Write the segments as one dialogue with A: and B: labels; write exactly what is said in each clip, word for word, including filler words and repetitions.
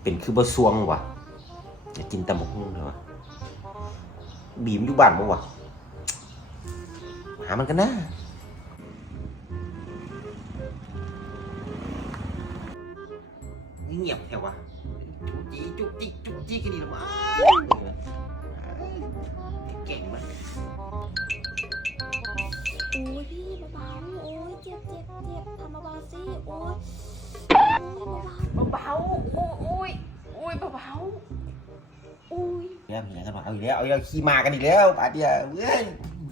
A: เป็นคือบะซวงวะอยากกินตำบักหุ่งเลยวะบีมอยู่บ้านมั้งวะหามันกันนะเงียบแค่วะจุกจีจุกจิกจุกจิกกันดีหรือมั้งเก่งมั้ย
B: โอ้ยพี่เบาๆโอ้ยเจ็บเจ็บเจ็บทำเบาๆสิโอ้ยเบาๆโอ้ยโอ้ยโอ้ยเบาๆโอ้ย
A: เรื่องอย่างกันมาเอาอีกแล้วเอาอีกแล้วขี่มากันอีกแล้วป่าเดียวเว้ย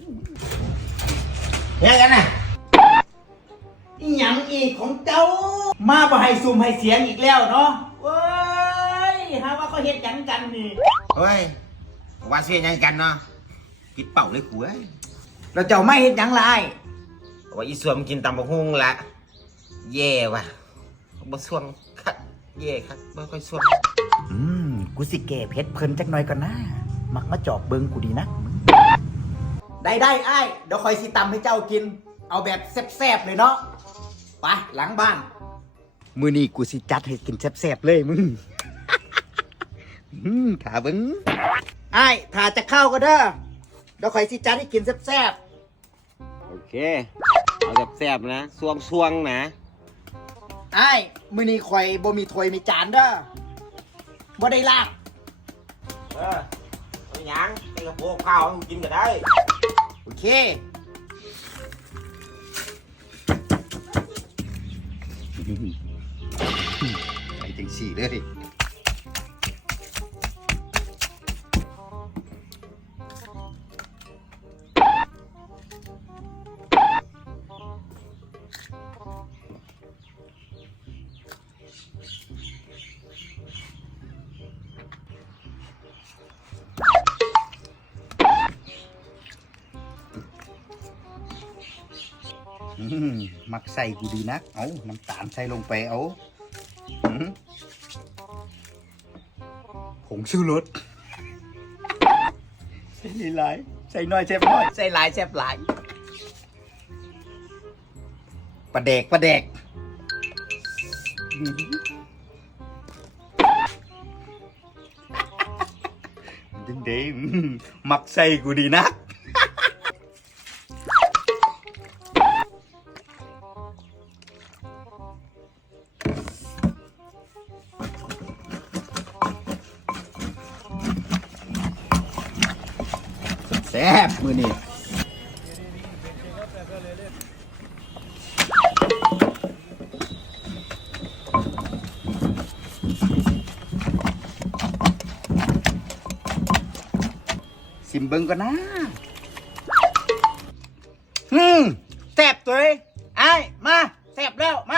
A: ยังกันน่ะ
C: อีหยังอีกของเจ้ามาบ่ให้ซุ่มให้เสียงอีกแล้วเนาะเว้ยหาว่าเขาเฮ็ดหยังกันนี่
A: เฮ้ยว่าเสียยังกันเนาะกินเป่าเลยกูเอ้ย
C: เราเจ้าไม่เฮ็ดหยังล่ะอ้าย
A: ว่าอีสวมกินตำบักหุ่งละแย่ว่ะบ่สวงคักแย่คักบ่ค่อยสวง
C: อืมกูสิแก้เผ็ดเพิ่นจักหน่อยก่อนนะมักมาจอบเบิ่งกูดีนะได้ได้อ้ายเดี๋ยวคอยสิตำให้เจ้ากินเอาแบบแซ่บๆเลยเนาะไปหลังบ้านมื้อนี้กูสิจัดให้กินแซ่บๆเลยมึง อืมถ้าเบิ่งอ้ายถ้าจะเข้าก็เด้อเดี๋ยวคอยสิจัดให้กินแซ่บๆ
A: โอเคเอาแบบแซ่บนะสวงสวงนะ
C: ไอ้มื้อนี้ข่อยบ่มีถ้วยมีจานเด้อบ่ได้ล้าง
A: เออเอาหยังใส่กระโปรงข้าวให้กูกินก็ได้
C: โอเคไปจังสี่เลยมักใส่กูดีนักเอาน้ำตาลใส่ลงไปเอาผงชูรสใส่หลายใส่น้อยแซ่บน้อยใส่หลายแซ่บหลายปลาแดกปลาแดกดึงเด้มักใส่กูดีนักแซ่บมือนี่ซิมเบิ้งก็นะอืมแซ่บตัวเองไอ้มาแซ่บแล้วมา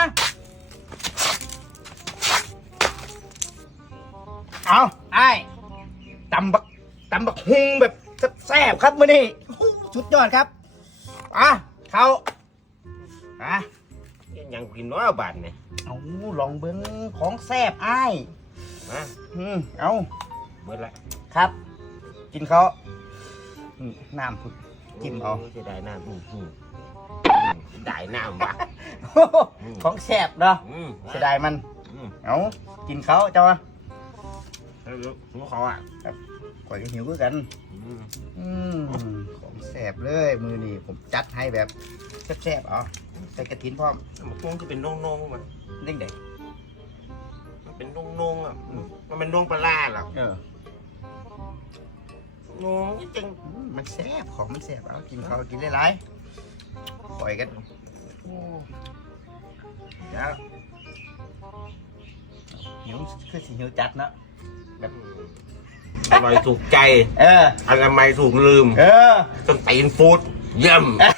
C: เอาไอ้ตำบักตำบักฮุงแบบแซ่บครับมื้อนี้สุดยอดครับอ่ะเขาอ่ะ
A: ยังกินน้อยบาทเนี่ย
C: เอาลองเบิ้งของแซ่บอ้าย
A: มา
C: อืมเอา
A: เมื่อไร
C: ครับกินเขาน้ำพุดจิ้มเอา
A: จะได้น้ำอืมอืมได้น้ำวะ
C: ของแซ่บเนาะเสียดายมันเอากินเขาเจ้าอะ
A: หัวเขาอ่ะ
C: ก่อยหิวกันอืมของแซ่บเลยมือนี่ผมจัดให้แบบแซ่บๆอ๋อใส่กระถินพร้อม
A: มันพวงคือเป็นนงๆมัน
C: เด้งเด็ก
A: มันเป็นนงๆอ่ะมันเป็นนงปลาหรอ
C: เออ
A: งงจริง
C: มันแซ่บของมันแซ่บเอากินเขากินหลายๆปล่อยกันโอ้เดี๋ยวหิวคือสิหิวจัดนะแบบ
A: อร่อยถูกใจ
C: เออ
A: อนามัยถูกลืม
C: เออ
A: ต้นตีนฟูดเยี่ยม